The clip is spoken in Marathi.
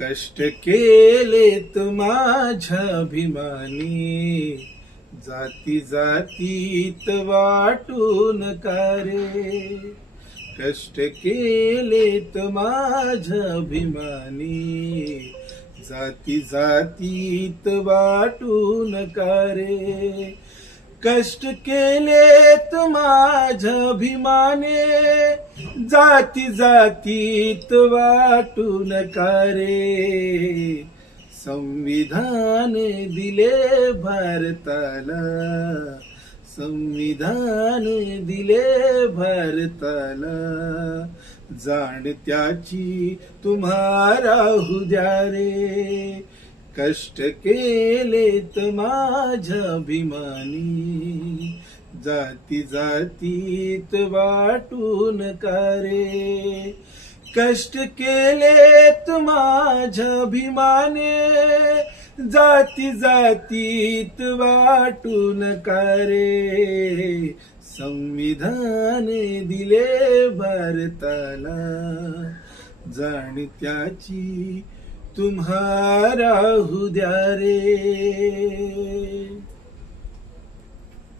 कष्ट केलेत माझ्या अभिमानी, जाती जातीत वाटून का रे. कष्ट केलेत माझ्या अभिमानी, जाती जातीत वाटून का रे. कष्ट केलेत माझ्या अभिमाने, जाती जातीत वाटून का रे. संविधान दिले भारताला, संविधान दिले भारताला, जाण त्याची तुम्हारा राहू द्या रे. कष्ट केलेत माझ्या अभिमानी, जाती जातीत वाटून का रे. कष्ट केलेत माझ्या अभिमाने, जाती जातीत वाटून का रे. संविधान दिले भारताला, जाण त्याची तुम्हारा राहू द्या रे.